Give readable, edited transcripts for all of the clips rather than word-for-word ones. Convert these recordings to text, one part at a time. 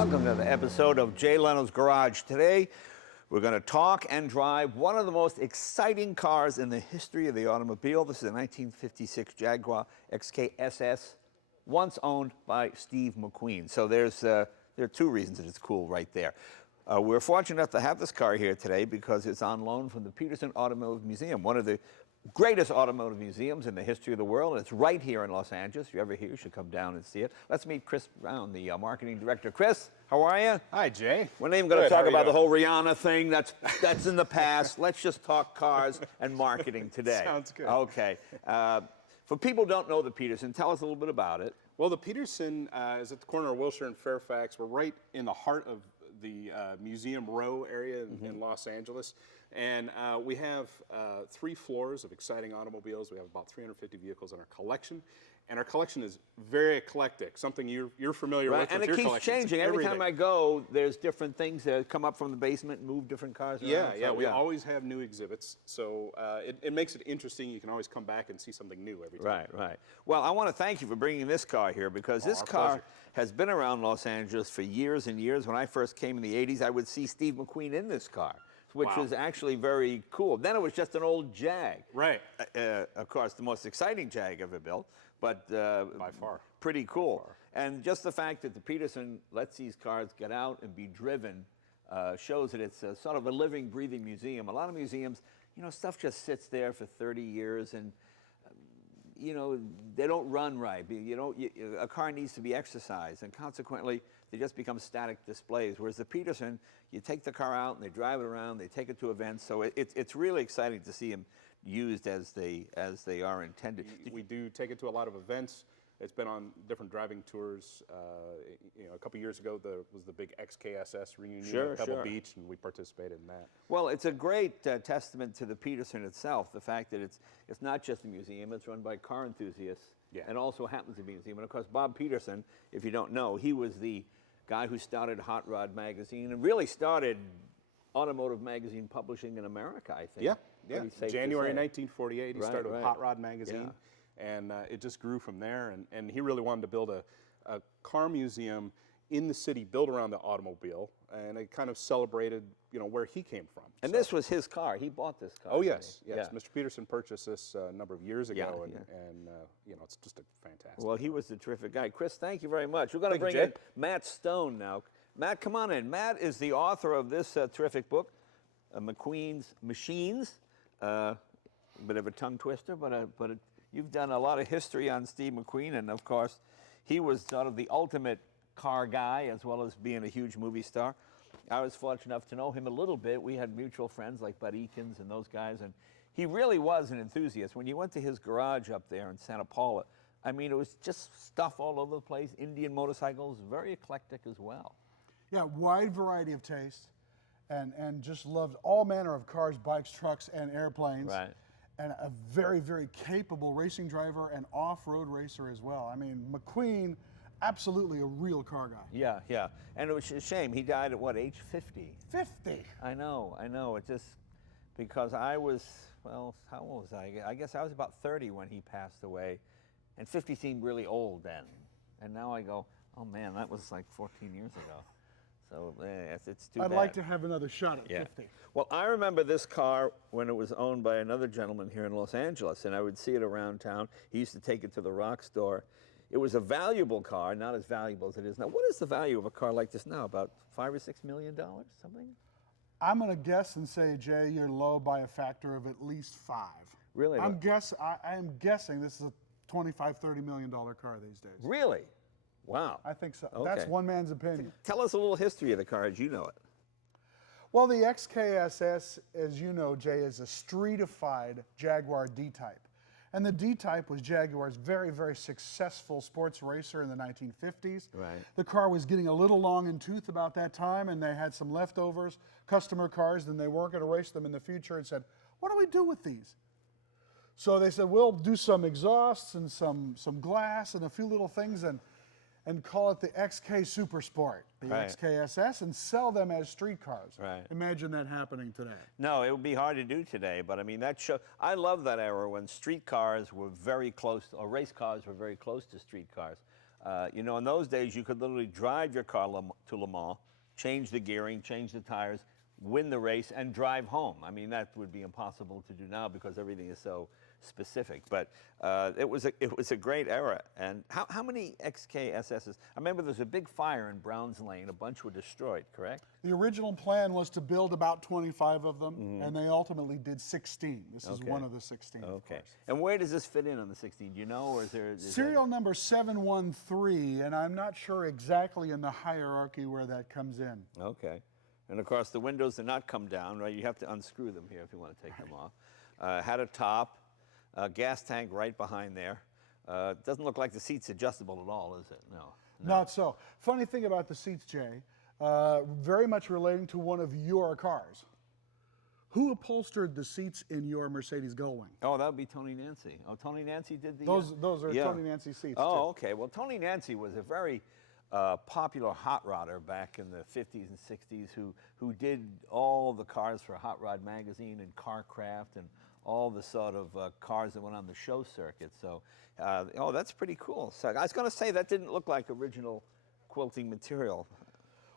Welcome to the episode of Jay Leno's Garage. Today, we're going to talk and drive one of the most exciting cars in the history of the automobile. This is a 1956 Jaguar XKSS, once owned by Steve McQueen. So there are two reasons that it's cool right there. We're fortunate enough to have this car here today because it's on loan from the Peterson Automotive Museum, one of the greatest automotive museums in the history of the world. It's right here in Los Angeles. If you're ever here, you should come down and see it. Let's meet Chris Brown, the marketing director. Chris, how are you? Hi, Jay. We're not even going to talk about the whole Rihanna thing. That's in the past. Let's just talk cars and marketing today. Sounds good. Okay. For people who don't know the Peterson, tell us a little bit about it. Well, the Peterson is at the corner of Wilshire and Fairfax. We're right in the heart of the Museum Row area in Los Angeles. And we have 3 floors of exciting automobiles. We have about 350 vehicles in our collection. And our collection is very eclectic, something you're familiar with. And it keeps changing. Every time I go, there's different things that come up from the basement and move different cars around. Yeah, we always have new exhibits. So it makes it interesting. You can always come back and see something new every time. Right. Well, I want to thank you for bringing this car here because this car has been around Los Angeles for years and years. When I first came in the 80s, I would see Steve McQueen in this car, which was actually very cool. Then it was just an old Jag. Right. Of course, the most exciting Jag ever built, but by far. Pretty cool. And just the fact that the Peterson lets these cars get out and be driven shows that it's sort of a living, breathing museum. A lot of museums, stuff just sits there for 30 years and they don't run right. A car needs to be exercised, and consequently, they just become static displays. Whereas the Peterson, you take the car out and they drive it around, they take it to events. So it's really exciting to see them used as they are intended. We do take it to a lot of events. It's been on different driving tours. A couple years ago, there was the big XKSS reunion at Pebble Beach, and we participated in that. Well, it's a great testament to the Peterson itself, the fact that it's not just a museum, it's run by car enthusiasts, and also happens to be a museum. And of course, Bob Peterson, if you don't know, he was the guy who started Hot Rod magazine and really started automotive magazine publishing in America, I think. Yeah. January 1948, he started with Hot Rod magazine. Yeah. And it just grew from there, and he really wanted to build a car museum in the city built around the automobile, and it kind of celebrated, where he came from. And this was his car. He bought this car. Oh, yes. Mr. Peterson purchased this a number of years ago, and it's just a fantastic. Well, he was a terrific guy. Chris, thank you very much. We're going to bring in Matt Stone now. Matt, come on in. Matt is the author of this terrific book, McQueen's Machines. A bit of a tongue twister, but you've done a lot of history on Steve McQueen, and of course, he was sort of the ultimate car guy as well as being a huge movie star. I was fortunate enough to know him a little bit. We had mutual friends like Bud Eakins and those guys, and he really was an enthusiast. When you went to his garage up there in Santa Paula, I mean, it was just stuff all over the place, Indian motorcycles, very eclectic as well. Yeah, wide variety of taste, and just loved all manner of cars, bikes, trucks, and airplanes. Right. And a very, very capable racing driver and off-road racer as well. I mean, McQueen, absolutely a real car guy. Yeah. And it was a shame. He died at what, age 50? 50! I know. It just, because I was, well, how old was I? I guess I was about 30 when he passed away. And 50 seemed really old then. And now I go, oh man, that was like 14 years ago. So it's too bad. I'd like to have another shot at 50. Well, I remember this car when it was owned by another gentleman here in Los Angeles, and I would see it around town. He used to take it to the rock store. It was a valuable car, not as valuable as it is now. What is the value of a car like this now? About $5 or $6 million, something? I'm going to guess and say, Jay, you're low by a factor of at least 5. Really? I am guessing this is a $25, $30 million car these days. Really? Wow. I think so. Okay. That's one man's opinion. Tell us a little history of the car as you know it. Well, the XKSS, as you know, Jay, is a streetified Jaguar D-Type. And the D-Type was Jaguar's very, very successful sports racer in the 1950s. Right. The car was getting a little long in tooth about that time, and they had some leftovers, customer cars, and they weren't going to race them in the future, and said, what do we do with these? So they said, we'll do some exhausts and some glass and a few little things, and call it the XK Super Sport, the XKSS, and sell them as street cars. Right. Imagine that happening today. No, it would be hard to do today, but I mean, I love that era when street cars were very close, or race cars were very close to street cars. You know, in those days, you could literally drive your car to Le Mans, change the gearing, change the tires, win the race, and drive home. I mean, that would be impossible to do now because everything is so specific. But it was a great era. And how many XKSSs? I remember there was a big fire in Browns Lane. A bunch were destroyed, correct? The original plan was to build about 25 of them, and they ultimately did 16. This is one of the 16. Okay. And where does this fit in on the 16? Do you know, or is there? Serial number 713, and I'm not sure exactly in the hierarchy where that comes in. Okay. And of course, the windows did not come down, right? You have to unscrew them here if you want to take them off. Had a top, gas tank right behind there. Doesn't look like the seat's adjustable at all, is it? No. Not so. Funny thing about the seats, Jay, very much relating to one of your cars. Who upholstered the seats in your Mercedes Gullwing? Oh, that would be Tony Nancy. Oh, Tony Nancy did the... Those are Tony Nancy seats, Oh, too. okay. Well, Tony Nancy was a very popular hot rodder back in the 50s and 60s who did all the cars for Hot Rod Magazine and Carcraft and all the sort of cars that went on the show circuit. So, oh, that's pretty cool. So I was going to say that didn't look like original quilting material.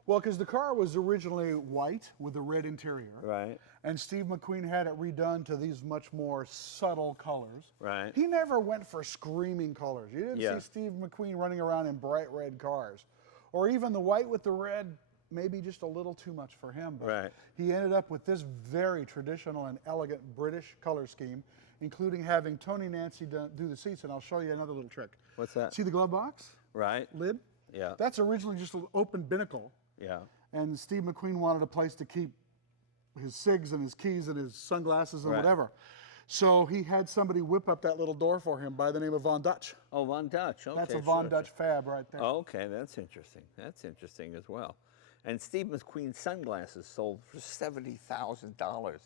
Well, because the car was originally white with a red interior. Right. And Steve McQueen had it redone to these much more subtle colors. Right. He never went for screaming colors. You didn't see Steve McQueen running around in bright red cars. Or even the white with the red, maybe just a little too much for him. But he ended up with this very traditional and elegant British color scheme, including having Tony Nancy do the seats. And I'll show you another little trick. What's that? See the glove box? Right. Lid? Yeah. That's originally just an open binnacle. Yeah. And Steve McQueen wanted a place to keep his cigs and his keys and his sunglasses and whatever. So he had somebody whip up that little door for him by the name of Von Dutch. Oh, Von Dutch. Okay. That's a Von Dutch fab right there. Okay, that's interesting. That's interesting as well. And Steve McQueen's sunglasses sold for $70,000.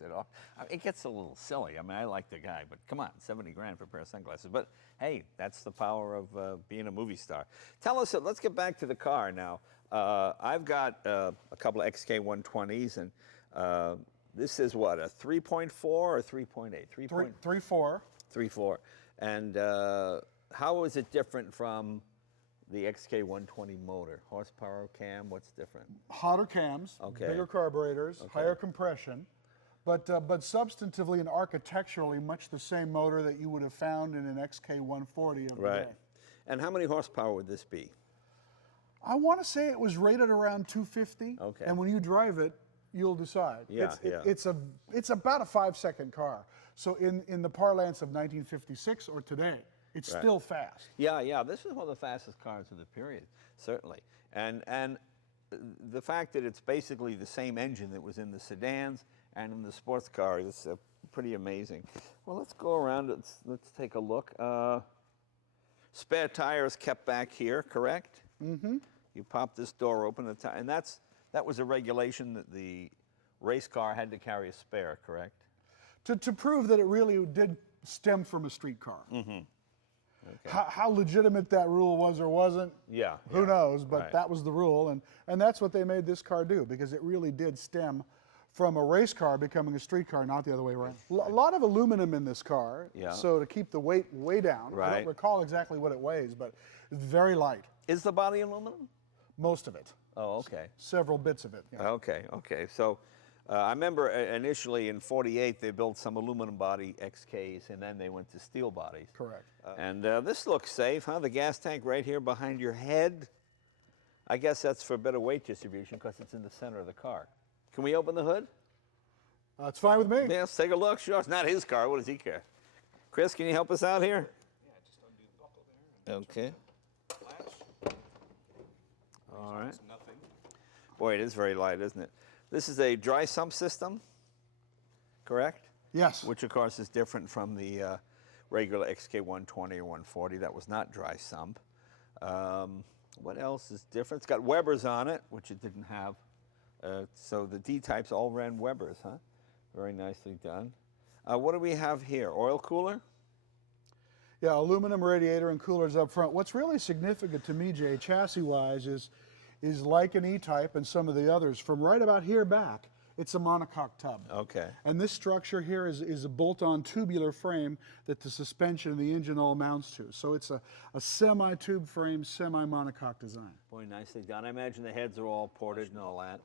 It gets a little silly. I mean, I like the guy, but come on, 70 grand for a pair of sunglasses. But hey, that's the power of being a movie star. Tell us, let's get back to the car now. I've got a couple of XK120s, and this is what, a 3.4 or 3.8? 3.4. 3.4. And how is it different from the XK120 motor? Horsepower, cam, what's different? Hotter cams, bigger carburetors, higher compression, but substantively and architecturally much the same motor that you would have found in an XK140 of the day. And how many horsepower would this be? I want to say it was rated around 250. Okay. And when you drive it, you'll decide. Yeah, It's about a 5-second car. So in the parlance of 1956 or today, it's still fast. Yeah, this is one of the fastest cars of the period, certainly. And the fact that it's basically the same engine that was in the sedans and in the sports car is pretty amazing. Well, let's go around, let's take a look. Spare tires kept back here, correct? Mm-hmm. You pop this door open, and that was a regulation that the race car had to carry a spare, correct? To prove that it really did stem from a street car. Mm-hmm. Okay. How legitimate that rule was or wasn't, who knows, but that was the rule, and that's what they made this car do, because it really did stem from a race car becoming a street car, not the other way around. A lot of aluminum in this car, so to keep the weight way down. I don't recall exactly what it weighs, but it's very light. Is the body aluminum? Most of it. Oh, okay. Several bits of it. Yeah. Okay. So I remember initially in '48 they built some aluminum body XKs, and then they went to steel bodies. Correct. And this looks safe, huh? The gas tank right here behind your head. I guess that's for better weight distribution because it's in the center of the car. Can we open the hood? It's fine with me. Yeah, let's take a look. Sure, it's not his car. What does he care? Chris, can you help us out here? Yeah, just undo the buckle there. And Okay. latch. All right. It's nothing. Boy, it is very light, isn't it? This is a dry sump system, correct? Yes. Which, of course, is different from the regular XK120 or 140. That was not dry sump. What else is different? It's got Webers on it, which it didn't have. So the D-types all ran Webers, huh? Very nicely done. What do we have here? Oil cooler? Yeah, aluminum radiator and coolers up front. What's really significant to me, Jay, chassis-wise, is like an E-Type and some of the others, from right about here back, It's a monocoque tub. Okay. And this structure here is a bolt-on tubular frame that the suspension and the engine all mounts to. So it's a semi-tube frame, semi-monocoque design. Boy, nicely done. I imagine the heads are all ported and all that.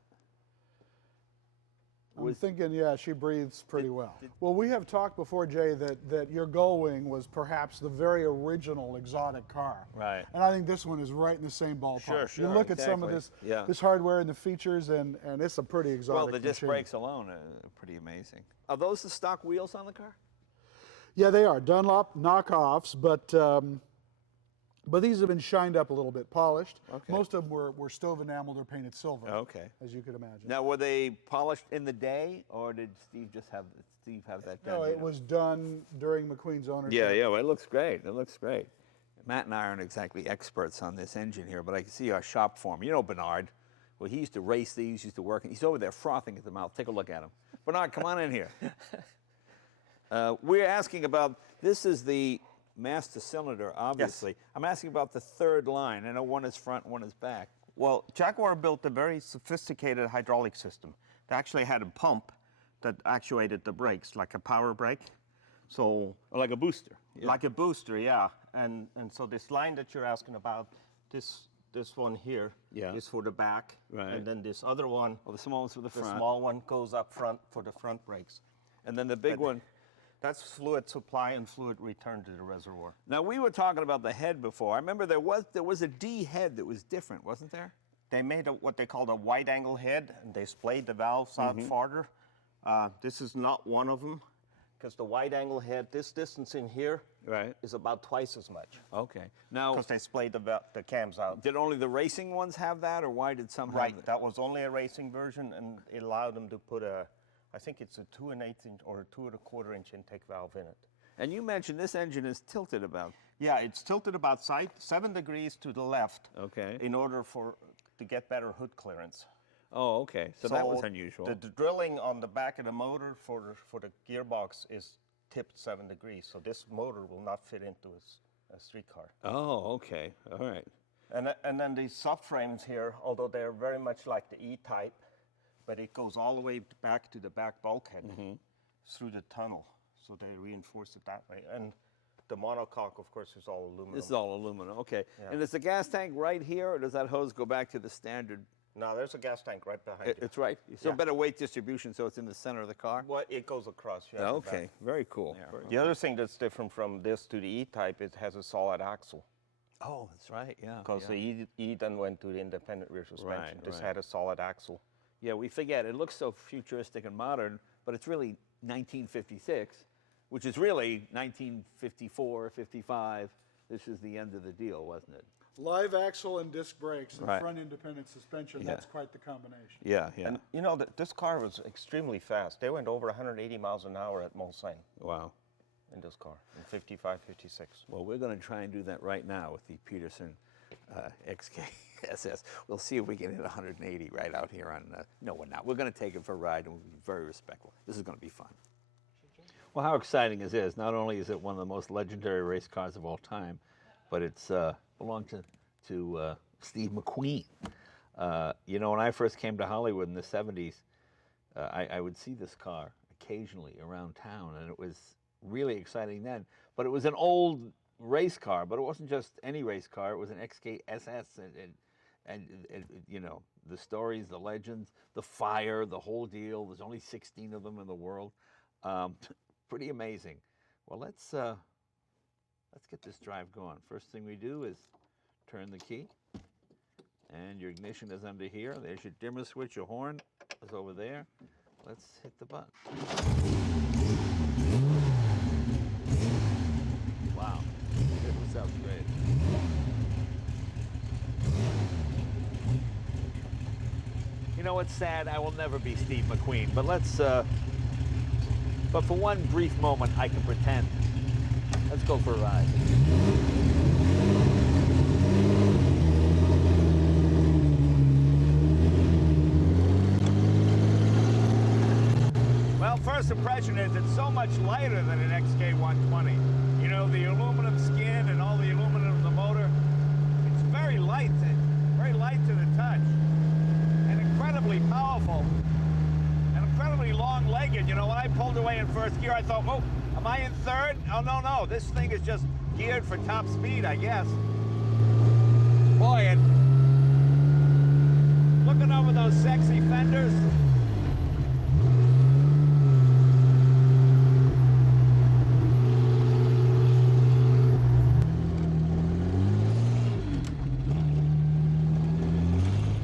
I'm thinking, yeah, she breathes pretty well. Well, we have talked before, Jay, that your Gullwing was perhaps the very original exotic car. Right. And I think this one is right in the same ballpark. Sure, You look at some of exactly. this hardware and the features, and it's a pretty exotic Well, the disc machine. brakes alone are pretty amazing. Are those the stock wheels on the car? Yeah, they are. Dunlop knockoffs, but these have been shined up a little bit, polished. Okay. Most of them were stove enameled or painted silver. Okay. As you could imagine. Now, were they polished in the day, or did Steve have that done? No, you it know? was done during McQueen's ownership. Yeah, well, it looks great. It looks great. Matt and I aren't exactly experts on this engine here, but I can see our shop foreman. You know Bernard. Well, he used to race these, used to work. He's over there frothing at the mouth. Take a look at him. Bernard, come on in here. We're asking about, this is the master cylinder, obviously. Yes. I'm asking about the third line. I know one is front, one is back. Well, Jaguar built a very sophisticated hydraulic system. They actually had a pump that actuated the brakes, like a power brake. So, Or like a booster. Yeah. like a booster, yeah. And so this line that you're asking about, this one here Yeah. is for the back. Right. And then this other one, Oh, the small one's for the the front. small one goes up front for the front brakes. And then the big one. That's fluid supply and fluid return to the reservoir. Now, we were talking about the head before. I remember there was a D head that was different, wasn't there? They made what they called a wide angle head, and they splayed the valves out farther. This is not one of them, because the wide angle head, this distance in here Right. is about twice as much, Okay. Now, because they splayed the cams out. did only the racing ones have that, or why did some have Right, that? that was only a racing version, and it allowed them to put I think it's a 2 1/8 inch or a 2 1/4 inch intake valve in it. And you mentioned this engine is tilted about. Yeah, it's tilted about 7 degrees to the left. Okay. In order to get better hood clearance. Oh, okay. So that was unusual. The drilling on the back of the motor for the gearbox is tipped 7 degrees, so this motor will not fit into a streetcar. Oh, okay. All right. And then these subframes here, although they're very much like the E-type, but it goes all the way back to the back bulkhead through the tunnel, so they reinforce it that way. And the monocoque, of course, is all aluminum. This is all aluminum. Okay. Yeah. And is the gas tank right here, or does that hose go back to the standard? No, there's a gas tank right behind you. It's right. So Yeah. better weight distribution, so it's in the center of the car. Well, it goes across. Yeah, the Okay. back. Very cool. Very The other thing that's different from this to the E-type, it has a solid axle. Oh, that's right. Yeah. Because the E then went to the independent rear suspension. Right, This right. had a solid axle. Yeah, we forget. It looks so futuristic and modern, but it's really 1956, which is really 1954, 55. This is the end of the deal, wasn't it? Live axle and disc brakes and Right. front independent suspension. Yeah. That's quite the combination. Yeah, yeah. And you know, this car was extremely fast. They went over 180 miles an hour at Mulsanne Wow. in this car in 55, 56. Well, we're going to try and do that right now with the Peterson XKSS. We'll see if we can hit 180 right out here on. No, we're not. We're going to take it for a ride, and we'll be very respectful. This is going to be fun. Well, how exciting is this? Not only is it one of the most legendary race cars of all time, but it's belonged to Steve McQueen. You know, when I first came to Hollywood in the 70s, I would see this car occasionally around town, and it was really exciting then. But it was an old race car, but it wasn't just any race car. It was an XKSS, and you know, the stories, the legends, the fire, the whole deal. There's only 16 of them in the world. Pretty amazing. Well, let's get this drive going. First thing we do is turn the key, and your ignition is under here. There's your dimmer switch. Your horn is over there. Let's hit the button. Wow, it sounds great. You know what's sad? I will never be Steve McQueen, but let's. But for one brief moment, I can pretend. Let's go for a ride. Well, first impression is it's so much lighter than an XK120. You know, the aluminum skin and all the aluminum in the motor, it's very light to the touch, and incredibly powerful. And of first gear. I thought, oh, am I in third? Oh, no. This thing is just geared for top speed, I guess. Boy, and looking over those sexy fenders.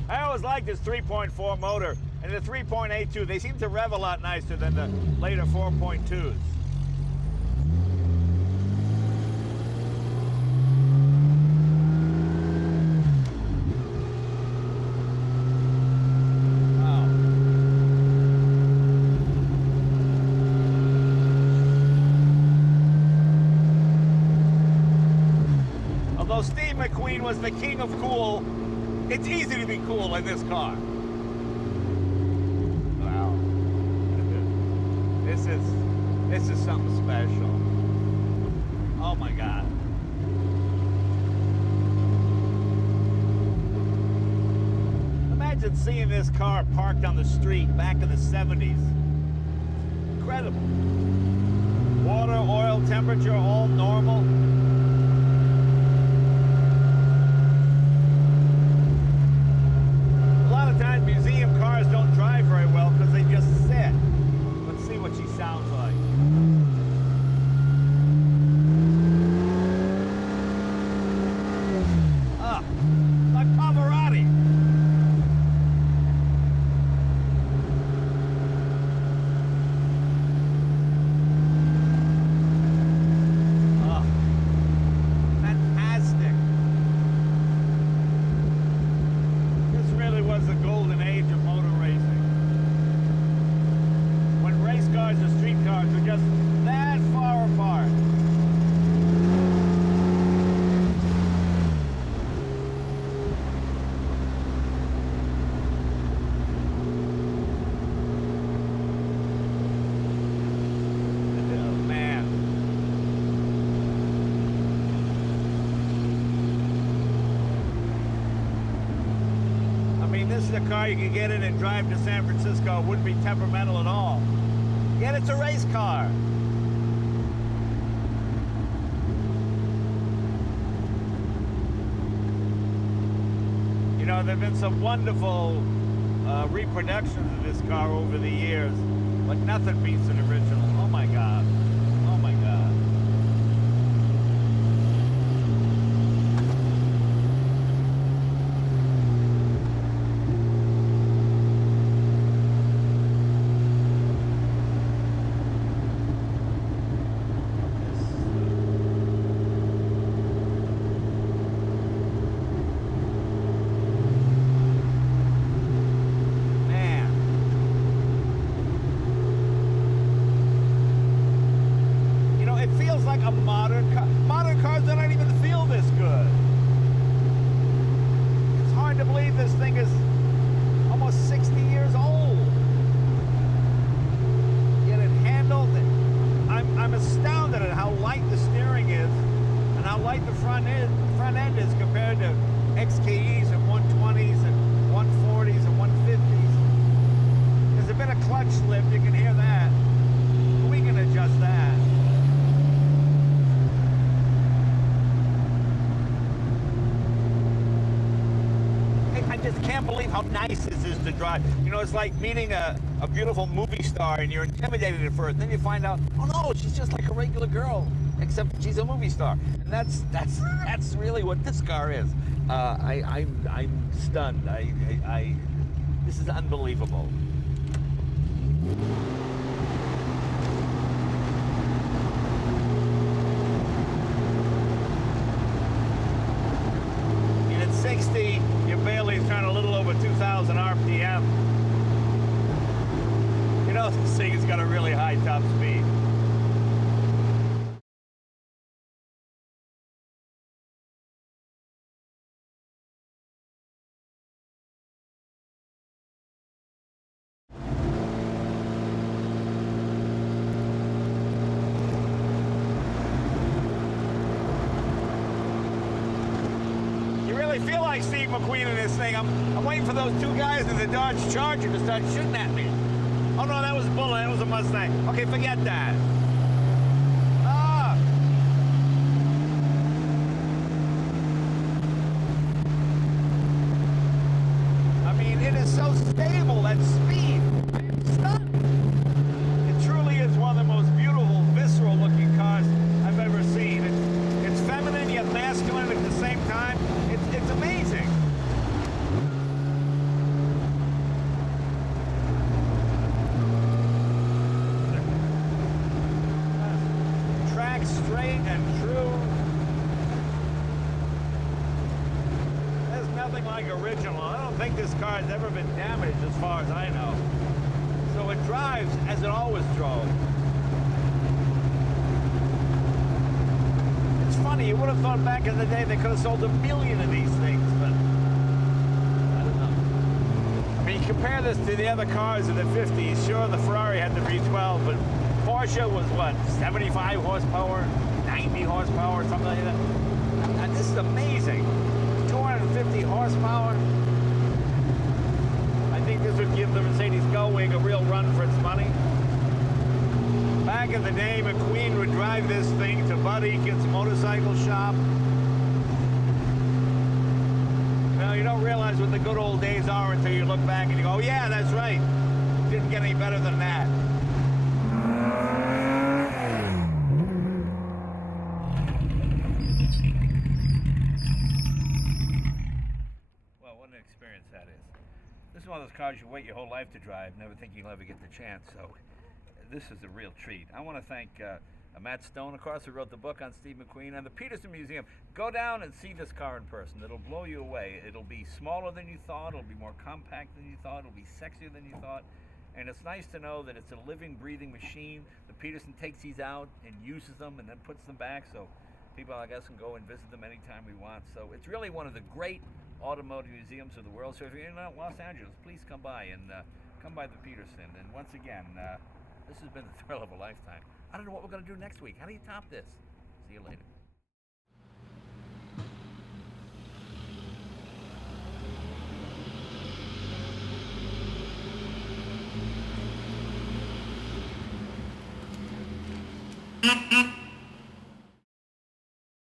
I always liked this 3.4 motor, and the 3.82, they seem to rev a lot nicer than the later 4.2s. Although Steve McQueen was the king of cool, it's easy to be cool in this car. Wow. This is something special. Oh my God. Imagine seeing this car parked on the street back in the 70s. Incredible. Water, oil, temperature, all normal. Museum cars don't drive very well because they just sit. Let's see what she sounds like. Ah, like Pavarotti. Ah, fantastic. This really was the golden age of motor racing. When race cars and street cars were just that far apart. Oh, man. I mean, this is a car you can get in and drive to San Francisco. It wouldn't be temperamental at all. Yet it's a race car. You know, there have been some wonderful reproductions of this car over the years, but nothing beats an original. Oh my God. Oh my God. Like a modern car. Modern cars don't even feel this good. It's hard to believe this thing is almost 60 years old. Yet it handled it. I'm astounded at how light the steering is and how light the front end is compared to XKEs and 120s and 140s and 150s. There's a bit of clutch slip, you can hear that. We can adjust that. I just can't believe how nice this is to drive. You know, it's like meeting a beautiful movie star and you're intimidated at first. Then you find out, oh no, she's just like a regular girl, except she's a movie star. And that's really what this car is. I'm stunned. This is unbelievable. And at 60, your Bailey's trying a little over 2,000 RPM. You know, this thing has got a really high top speed. Feel like Steve McQueen in this thing. I'm waiting for those two guys in the Dodge Charger to start shooting at me. Oh no, that was a Bullet. That was a Mustang. Okay, forget that. I mean, it is so stable, that speed. It's stunned. It truly is one of the most beautiful, visceral-looking cars I've ever seen. It's feminine yet masculine at the same time. It's amazing. Track straight and true. There's nothing like original. I don't think this car has ever been damaged as far as I know. So it drives as it always drove. It's funny, you would have thought back in the day they could have sold 1 million of these things, but I don't know. I mean, compare this to the other cars in the 50s. Sure, the Ferrari had the V12, but Porsche was what, 75 horsepower, 90 horsepower, something like that. And this is amazing. 250 horsepower. I think this would give the Mercedes Gullwing a real run for its money. Back in the day, McQueen would drive this thing to Bud Eakin's motorcycle shop. Now, you don't realize what the good old days are until you look back and you go, oh, yeah, that's right. Didn't get any better than that. Well, what an experience that is. This is one of those cars you wait your whole life to drive, never think you'll ever get the chance, so this is a real treat. I want to thank Matt Stone, of course, who wrote the book on Steve McQueen, and the Peterson Museum. Go down and see this car in person. It'll blow you away. It'll be smaller than you thought. It'll be more compact than you thought. It'll be sexier than you thought. And it's nice to know that it's a living, breathing machine. The Peterson takes these out and uses them and then puts them back, so people like us can go and visit them anytime we want. So it's really one of the great automotive museums of the world. So if you're in Los Angeles, please come by and come by the Peterson. And once again, this has been the thrill of a lifetime. I don't know what we're going to do next week. How do you top this? See you later. Mm-hmm.